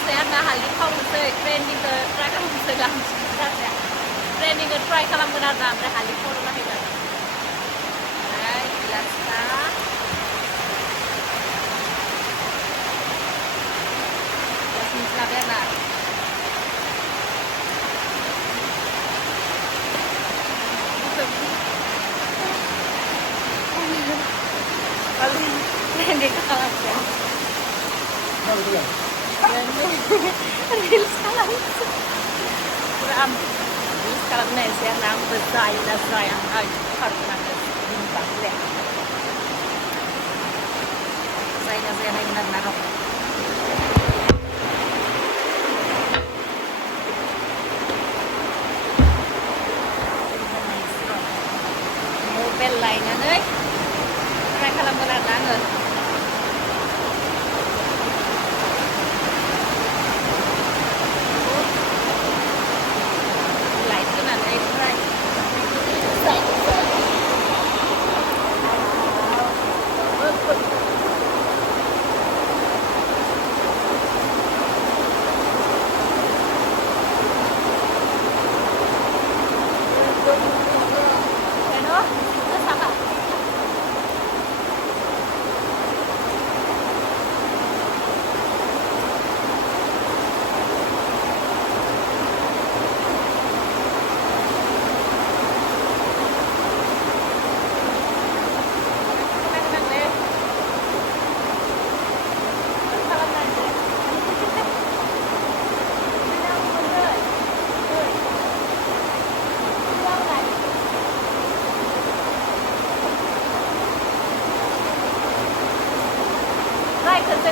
खालामनोसै आरो ना हालदै खावनोसै ट्रेन्डिंखौ ट्राइ खालामनोसै लांनोसै ट्रेन्डिंखौ ट्राइ खालामगोन आरो ना ओमफ्राय हालदै खावनो बाहायगोन ओमफ्राय गिलासआ गिलास लाबाय आरो ना ट्रेन्डिं खालामसै Reels खालामनोसै पुरा Reels खालामनायसै आरो ना आंबो जायो ना जाया आं खालामनांगौ बिनिबासो जायो ना जाया नायगोन आरो ना र' मबाइल लायनानै ट्राइ खालामगोन आरो ना आङो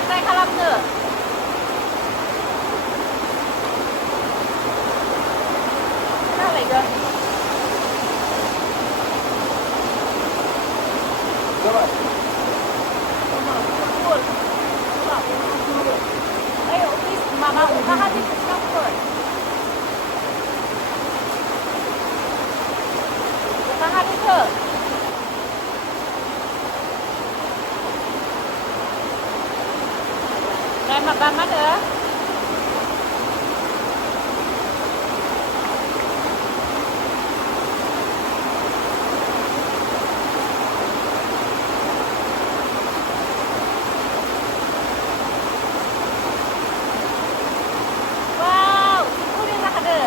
ट्राइ खालामनो खोनालायगोन ओइ अफिस माबा अखा हादैखौ सिगांफोर अखा हादैखौ Đây mà ba mắt nữa. Wow, itu dia nak ada.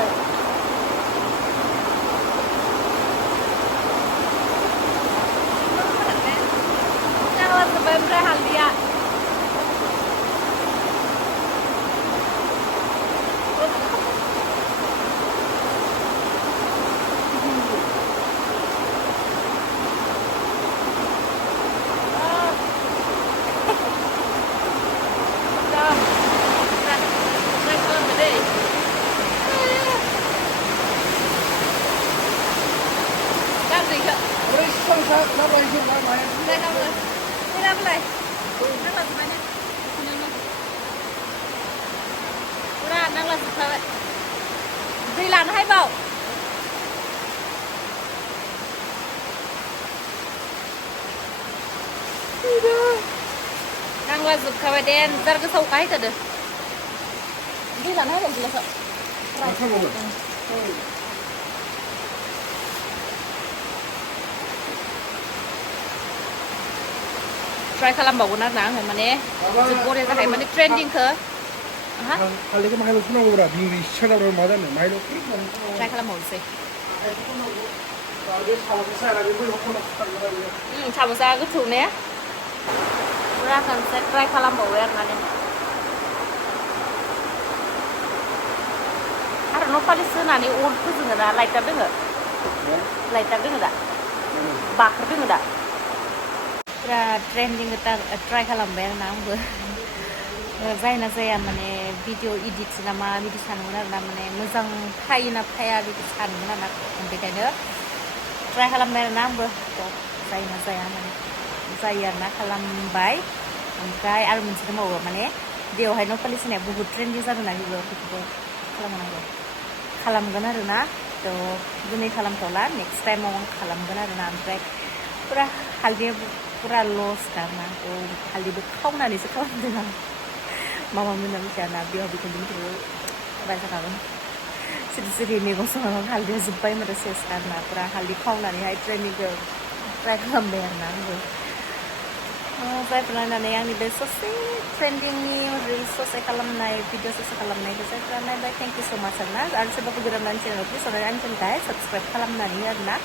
Jangan sebelum berhal dia. Đang là sao vậy? Đi làm nó hay bảo. Đang là giúp các bạn đen, ra cái sâu cái thật được. Đi làm hay gì là sợ. Try खालामबावगोन आरो ना आङो माने जोबोरै जाखायो माने trending खौ 할리가 마일로 수나오라 니 시청자로 맞았네 마일로 try खालामबावनोसै साम'सा गोथौ ने पुरा खनसे try खालामबावबाय आरो माने आरो न'पालिस होनानै अर फोजोङो ना लाइटार दोङो दा बाखर दोङो दा पुरा ट्रेन्डिं ट्राइ खालामबाय आरो ना आंबो जायो ना जाया माने भिडिअ इडिट नामा बिदि सानोमोन आरो ना माने मोजां फायो ना फाया बिदि सानोमोन आरो ना बेखायनो ट्राइ खालामबाय आरो ना आंबो जायो ना जाया माने जायो आरो ना खालामबाय ओमफ्राय आरो मोनसे दंबावो माने बेवहाय न'पालिस होनाया बुहुत ट्रेन्डिं जादों ना बेखौबो खालामगोन आरो ना दिनै खालामथ'ला नेक्स्ट टाइमाव आं खालामगोन आरो ना ओमफ्राय पुरा हालदैया पुरा लस ना हालदैबो खावनानैसो खालामदों आं मामा मोना मिथियाना बेयाव बेखौनो मिथिगौ बाय जाखागोन सिरि मैगं संनानै हालदैया जोब्बाय माथो सेस आरोना फुरा हालदै खावनानैहाय ट्रेनिंखौ ट्राइ खालामबाय आरोना आंबो जायफोर नायनानै आंनि बे ससे ट्रेन्डिंनि रिल्स ससे खालामनाय भिडिअ ससे खालामनायखौ जायफोरा नायबाय थेंक इउ स' माच आरोना आरो सोरबाफोर गोदान मानसि चेनेलाव प्लिज अननानै आंनि चेनेलखौहाय साबस्क्राइब खालामनानै आरोना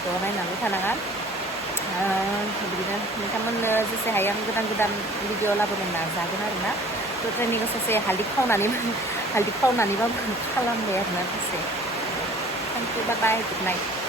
थ' नायनानै थानाङा बिदिनो नोंथांमोननो जेसे हायो आं गोदान गोदान भिडिअ लाबोनो नाजागोन आरोना थ' ट्रेनिंखौ ससे हालदै खावनानैबाबो खालामबाय आरोना ससे thank you bye bye good night